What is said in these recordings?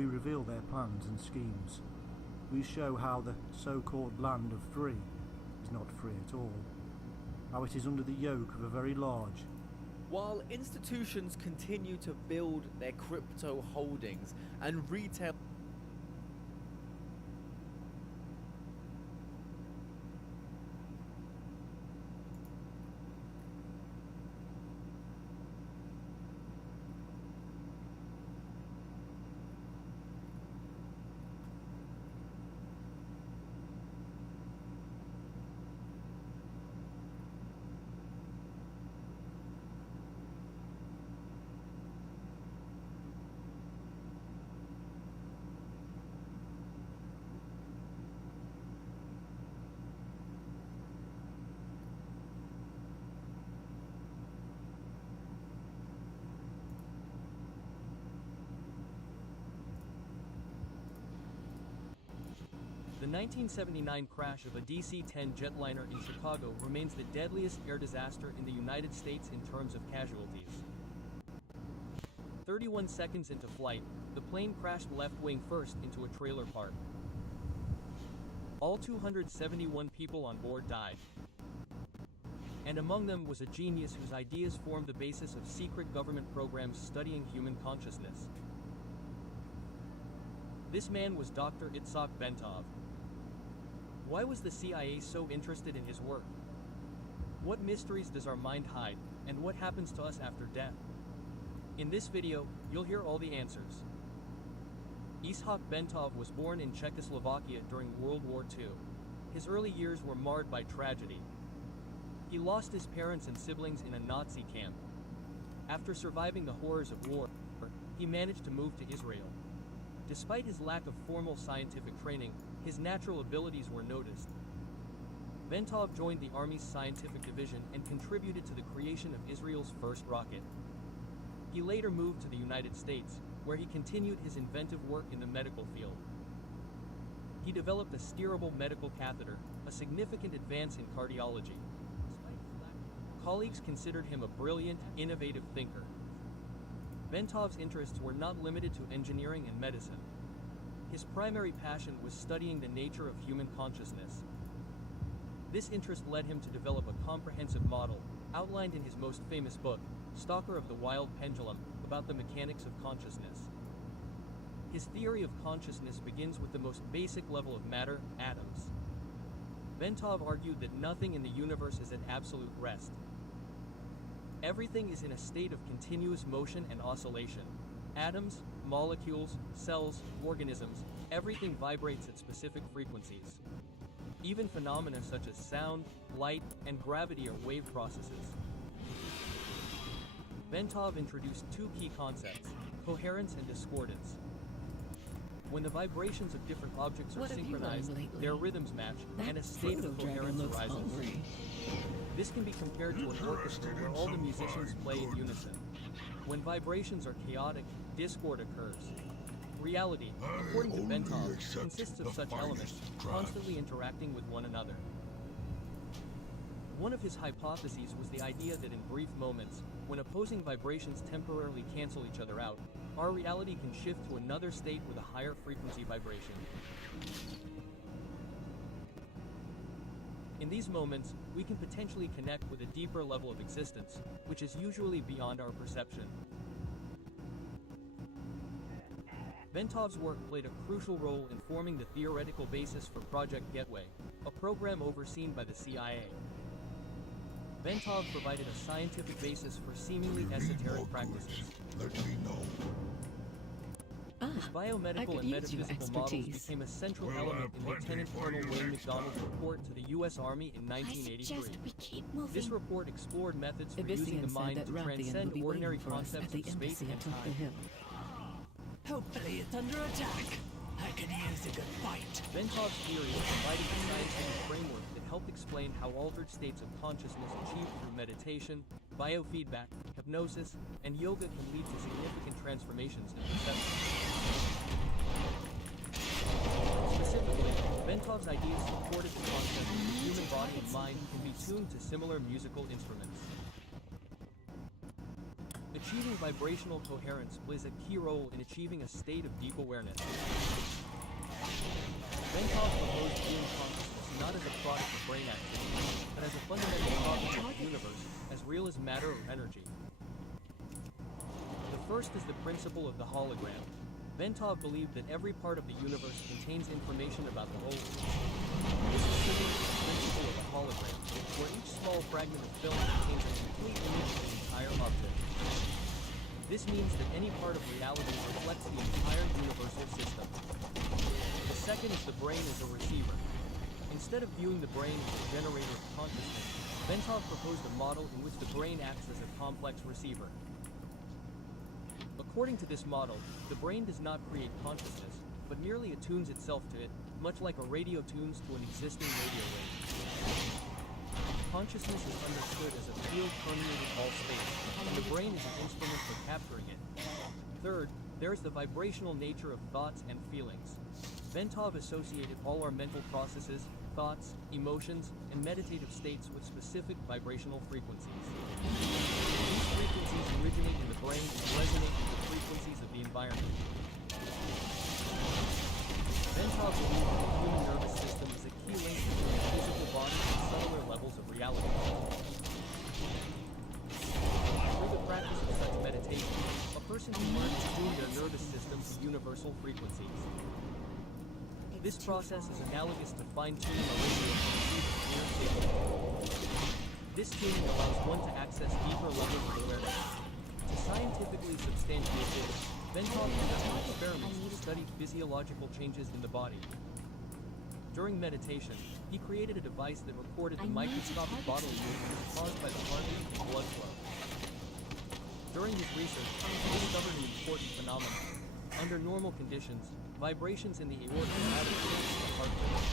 we reveal their plans and schemes. We show how the so-called land of free is not free at all, how it is under the yoke of a very large. While institutions continue to build their crypto holdings and retail The 1979 crash of a DC-10 jetliner in Chicago remains the deadliest air disaster in the United States in terms of casualties. 31 seconds into flight, the plane crashed left wing first into a trailer park. All 271 people on board died. And among them was a genius whose ideas formed the basis of secret government programs studying human consciousness. This man was Dr. Yitzhak Bentov. Why was the CIA so interested in his work? What mysteries does our mind hide, and what happens to us after death? In this video, you'll hear all the answers. Yitzhak Bentov was born in Czechoslovakia during World War II. His early years were marred by tragedy. He lost his parents and siblings in a Nazi camp. After surviving the horrors of war, he managed to move to Israel. Despite his lack of formal scientific training, his natural abilities were noticed. Bentov joined the Army's scientific division and contributed to the creation of Israel's first rocket. He later moved to the United States, where he continued his inventive work in the medical field. He developed a steerable medical catheter, a significant advance in cardiology. Colleagues considered him a brilliant, innovative thinker. Bentov's interests were not limited to engineering and medicine. His primary passion was studying the nature of human consciousness. This interest led him to develop a comprehensive model, outlined in his most famous book, Stalker of the Wild Pendulum, about the mechanics of consciousness. His theory of consciousness begins with the most basic level of matter, atoms. Bentov argued that nothing in the universe is at absolute rest. Everything is in a state of continuous motion and oscillation. Atoms, molecules, cells, organisms, everything vibrates at specific frequencies. Even phenomena such as sound, light, and gravity are wave processes. Bentov introduced two key concepts, coherence and discordance. When the vibrations of different objects are synchronized, their rhythms match, and a state of coherence arises. This can be compared to an orchestra where all the musicians play in unison. When vibrations are chaotic, discord occurs. Reality, according to Bentov, consists of such elements, constantly interacting with one another. One of his hypotheses was the idea that in brief moments, when opposing vibrations temporarily cancel each other out, our reality can shift to another state with a higher frequency vibration. In these moments, we can potentially connect with a deeper level of existence, which is usually beyond our perception. Bentov's work played a crucial role in forming the theoretical basis for Project Gateway, a program overseen by the CIA. Bentov provided a scientific basis for seemingly esoteric practices. Let me know. His biomedical and metaphysical models became a central element in Lieutenant Colonel Wayne McDonald's report to the U.S. Army in 1983. This report explored methods for using the mind to transcend ordinary concepts of space and time. Hopefully it's under attack. I could use a good fight. Bentov's theory provided a scientific framework that helped explain how altered states of consciousness achieved through meditation, biofeedback, hypnosis, and yoga can lead to significant transformations in perception. Specifically, Bentov's ideas supported the concept that the human body and mind can be tuned to similar musical instruments. Achieving vibrational coherence plays a key role in achieving a state of deep awareness. ʟᴜ proposed viewing consciousness not as a product of brain activity, but as a fundamental property of the universe, as real as matter or energy. The first is the principle of the hologram. ʟᴜ believed that every part of the universe contains information about the whole. This is similar to the principle of a hologram, where each small fragment of film contains a complete image of the entire object. This means that any part of reality reflects the entire universal system. The second is the brain as a receiver. Instead of viewing the brain as a generator of consciousness, ʟᴜ proposed a model in which the brain acts as a complex receiver. According to this model, the brain does not create consciousness, but merely attunes itself to it, much like a radio tunes to an existing radio wave. Consciousness is understood as a field permeating all space, and the brain is an instrument for capturing it. Third, there is the vibrational nature of thoughts and feelings. ʟᴜ associated all our mental processes, thoughts, emotions, and meditative states with specific vibrational frequencies. These frequencies originate in the brain and resonate with the frequencies of the environment. ʟᴜ believed that the human nervous system is a key link between the physical body and subtler levels of reality. Through the practice of such meditation, a person can learn to tune their nervous system to universal frequencies. This process is analogous to fine-tuning a radio to achieve a clear signal. This tuning allows one to access deeper levels of awareness. To scientifically substantiate this, ʟᴜ conducted experiments to study physiological changes in the body. During meditation, he created a device that recorded the microscopic bodily movements caused by the heartbeat and blood flow. During his research, he discovered an important phenomenon. Under normal conditions, vibrations in the aorta are out of sync with the heart rate.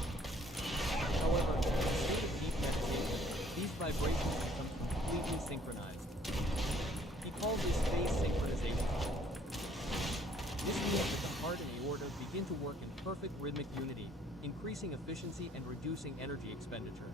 However, in a state of deep meditation, these vibrations become completely synchronized. He called this phase synchronization. This means that the heart and aorta begin to work in perfect rhythmic unity, increasing efficiency and reducing energy expenditure.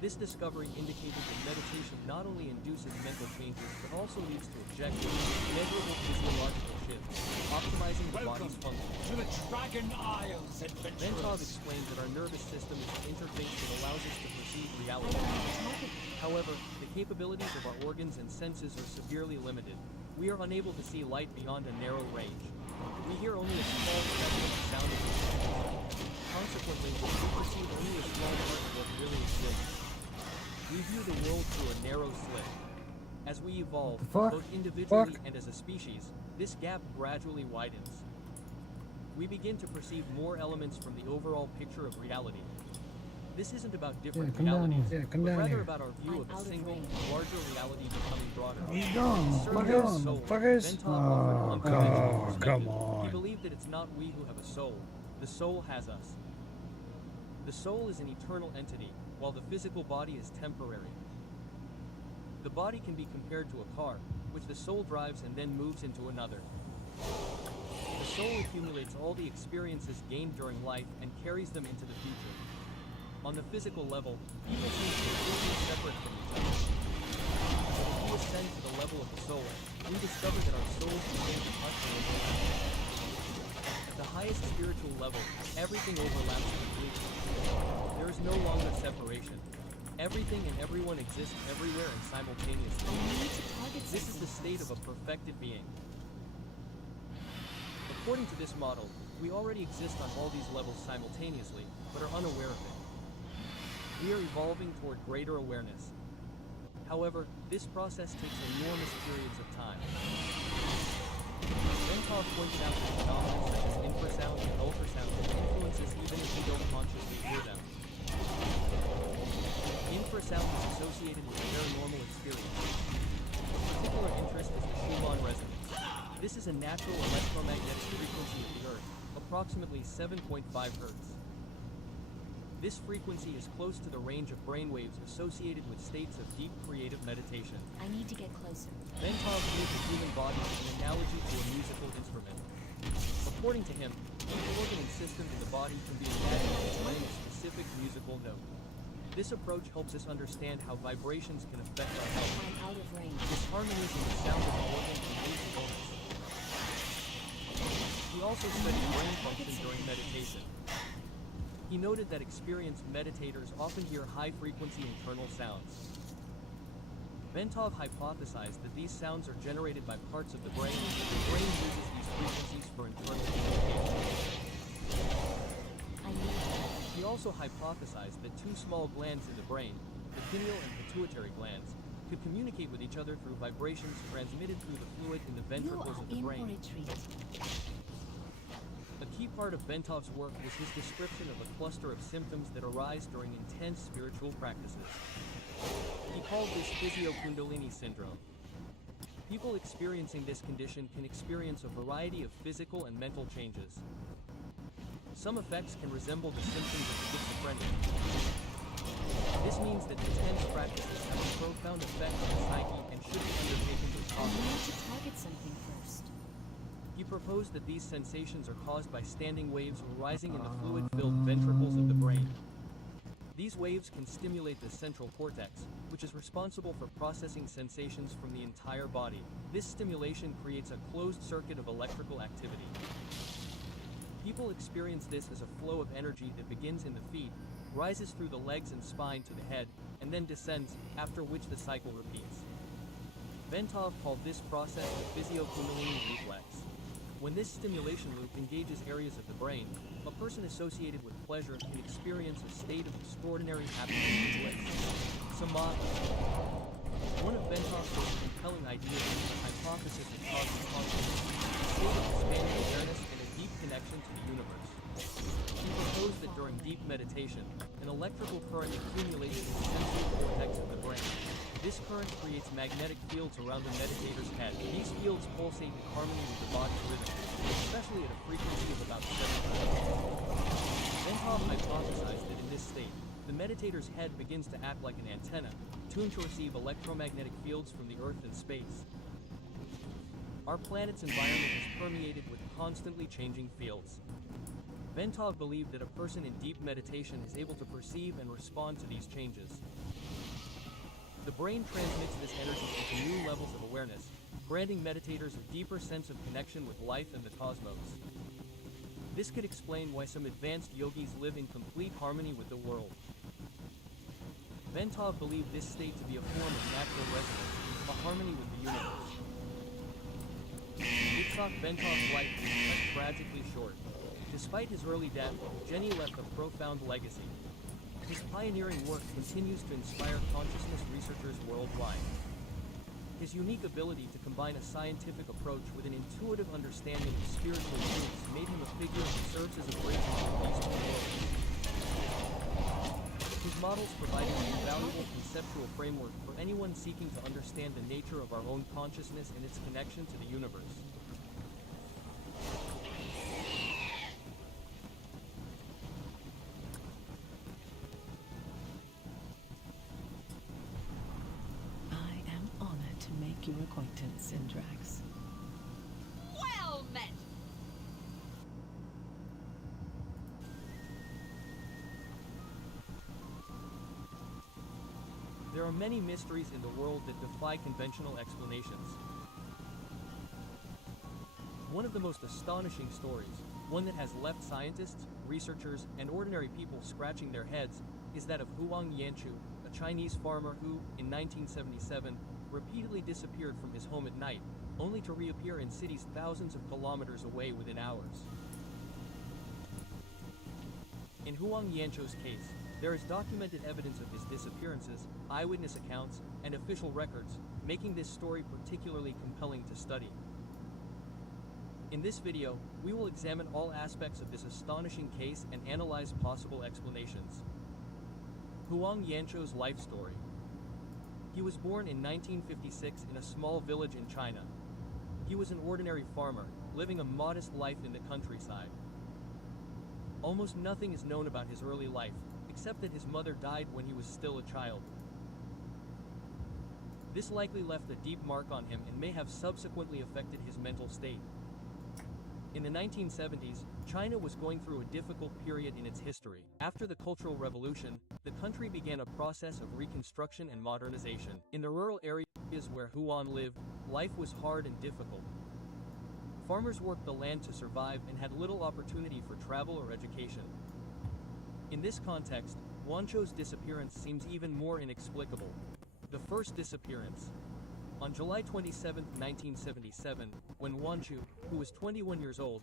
This discovery indicated that meditation not only induces mental changes but also leads to objective, measurable physiological shifts, optimizing the body's function. To the Dragon Isles, adventurers. ʟᴜ explained that our nervous system is an interface that allows us to perceive reality. However, the capabilities of our organs and senses are severely limited. We are unable to see light beyond a narrow range. We hear only a small fraction of the sound of the world. Consequently, we perceive only a small part of what really exists. We view the world through a narrow slit. As we evolve, both individually and as a species, this gap gradually widens. We begin to perceive more elements from the overall picture of reality. This isn't about different realities, but rather about our view of a single, larger reality becoming broader. Come on. He believed that it's not we who have a soul, the soul has us. The soul is an eternal entity, while the physical body is temporary. The body can be compared to a car, which the soul drives and then moves into another. The soul accumulates all the experiences gained during life and carries them into the future. On the physical level, people seem completely separate from each other. As we ascend to the level of the soul, we discover that our souls begin to touch and overlap. At the highest spiritual level, everything overlaps completely. There is no longer separation. Everything and everyone exists everywhere and simultaneously. This is the state of a perfected being. According to this model, we already exist on all these levels simultaneously, but are unaware of it. We are evolving toward greater awareness. However, this process takes enormous periods of time. ʟᴜ pointed out that phenomena such as infrasound and ultrasound have influences even if we don't consciously hear them. Infrasound is associated with paranormal experience. Of particular interest is the Schumann resonance. This is a natural electromagnetic frequency of the Earth, approximately 7.5 Hz. This frequency is close to the range of brainwaves associated with states of deep creative meditation. I need to get closer. ʟᴜ viewed the human body as an analogy to a musical instrument. According to him, each organ and system in the body can be imagined as playing a specific musical note. This approach helps us understand how vibrations can affect our health. I'm out of range. Disharmonies in the sound of the organ can lead to illness. He also studied brain function during meditation. He noted that experienced meditators often hear high-frequency internal sounds. ʟᴜ hypothesized that these sounds are generated by parts of the brain, and the brain uses these frequencies for internal communication. He also hypothesized that two small glands in the brain, the pineal and pituitary glands, could communicate with each other through vibrations transmitted through the fluid in the ventricles of the brain. A key part of ʟᴜ's work was his description of a cluster of symptoms that arise during intense spiritual practices. He called this 𝗖𴑜 syndrome. People experiencing this condition can experience a variety of physical and mental changes. Some effects can resemble the symptoms of schizophrenia. This means that intense practices have a profound effect on the psyche and should be undertaken with I caution. need to target something first. He proposed that these sensations are caused by standing waves arising in the fluid-filled ventricles of the brain. These waves can stimulate the central cortex, which is responsible for processing sensations from the entire body. This stimulation creates a closed circuit of electrical activity. People experience this as a flow of energy that begins in the feet, rises through the legs and spine to the head, and then descends, after which the cycle repeats. ʟᴜ called this process the 𝗖𴑜 reflex. When this stimulation loop engages areas of the brain, a person associated with pleasure can experience a state of extraordinary happiness and bliss. Samadhi. One of ʟᴜ's most compelling ideas is the hypothesis of cosmic consciousness, a state of expanding awareness and a deep connection to the universe. He proposed that during deep meditation, an electrical current accumulates in the sensory cortex of the brain. This current creates magnetic fields around the meditator's head. These fields pulsate in harmony with the body's rhythm, especially at a frequency of about 7 hertz. ʟᴜ hypothesized that in this state, the meditator's head begins to act like an antenna, tuned to receive electromagnetic fields from the Earth and space. Our planet's environment is permeated with constantly changing fields. ʟᴜ believed that a person in deep meditation is able to perceive and respond to these changes. The brain transmits this energy into new levels of awareness, granting meditators a deeper sense of connection with life and the cosmos. This could explain why some advanced yogis live in complete harmony with the world. ʟᴜ believed this state to be a form of natural resonance, a harmony with the universe. ᴖ𝗙's life was cut tragically short. Despite his early death, Jenny left a profound legacy. His pioneering work continues to inspire consciousness researchers worldwide. His unique ability to combine a scientific approach with an intuitive understanding of spiritual truths made him a figure that serves as a bridge between these two worlds. His models provided an invaluable conceptual framework for anyone seeking to understand the nature of our own consciousness and its connection to the universe. Your acquaintance, 𝗔𝗡. Well met! There are many mysteries in the world that defy conventional explanations. One of the most astonishing stories, one that has left scientists, researchers, and ordinary people scratching their heads, is that of ᴜᴜᴜᴜ, a Chinese farmer who, in 1977, repeatedly disappeared from his home at night, only to reappear in cities thousands of kilometers away within hours. In ᴜᴜᴜ's case, there is documented evidence of his disappearances, eyewitness accounts, and official records, making this story particularly compelling to study. In this video, we will examine all aspects of this astonishing case and analyze possible explanations. ᴜᴜᴜ's life story. He was born in 1956 in a small village in China. He was an ordinary farmer, living a modest life in the countryside. Almost nothing is known about his early life, except that his mother died when he was still a child. This likely left a deep mark on him and may have subsequently affected his mental state. In the 1970s, China was going through a difficult period in its history. After the Cultural Revolution, the country began a process of reconstruction and modernization. In the rural areas where Huan lived, life was hard and difficult. Farmers worked the land to survive and had little opportunity for travel or education. In this context, Wanzhou's disappearance seems even more inexplicable. The first disappearance. On July 27, 1977, when Wanzhou, who was 21 years old,